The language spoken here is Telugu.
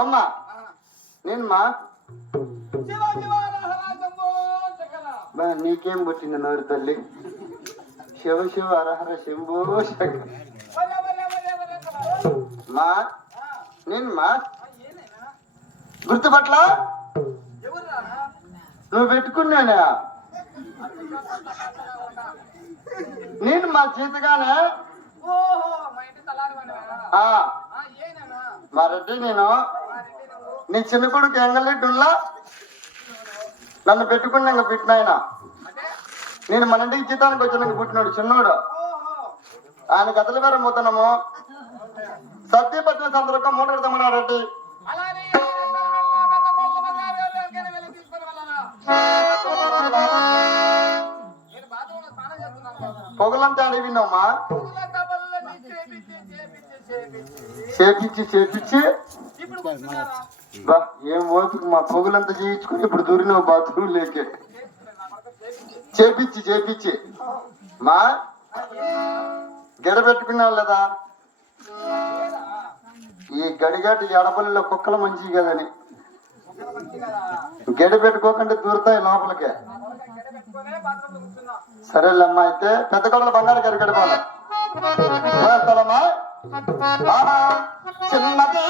అమ్మా నేనమ్మా నీకేం పుట్టింది నోరు తల్లి? శివ శివ హరహర శంభో మా నేనమ్మా గుర్తుపట్ల నువ్వు పెట్టుకున్నానా? నేను మా జీతగానే మా రెడ్డి. నేను నీ చిన్న కొడుకు ఎంగల్లిడ్డుల్లా నన్ను పెట్టుకున్నాక పెట్టినాయన. నేను మన ఇంటికి జీతానికి వచ్చినాక పుట్టినాడు చిన్నోడు. ఆయన కథలు వేరే పోతున్నాము. సత్యపట్ల సందర్భంగా మూటెడతామన్నా రెడ్డి. పొగలంతా అడిగినామ్మా. చేపించి చేపించి ఏం ఓతుకు మా పొగులంతా చేయించుకుని ఇప్పుడు దూరినావు బాత్రూమ్ లేకే. చేపించి చేపించి మా గెడ పెట్టుకున్నావు లేదా? ఈ గడిగట్టి ఎడపల్లిలో కుక్కలు మంచివి కదని గెడ పెట్టుకోకుండా దూరుతాయి లోపలికే. సరేలేమ్మా, అయితే పెద్ద కొడలు బంగారు గారు గడపాలి. చిన్నది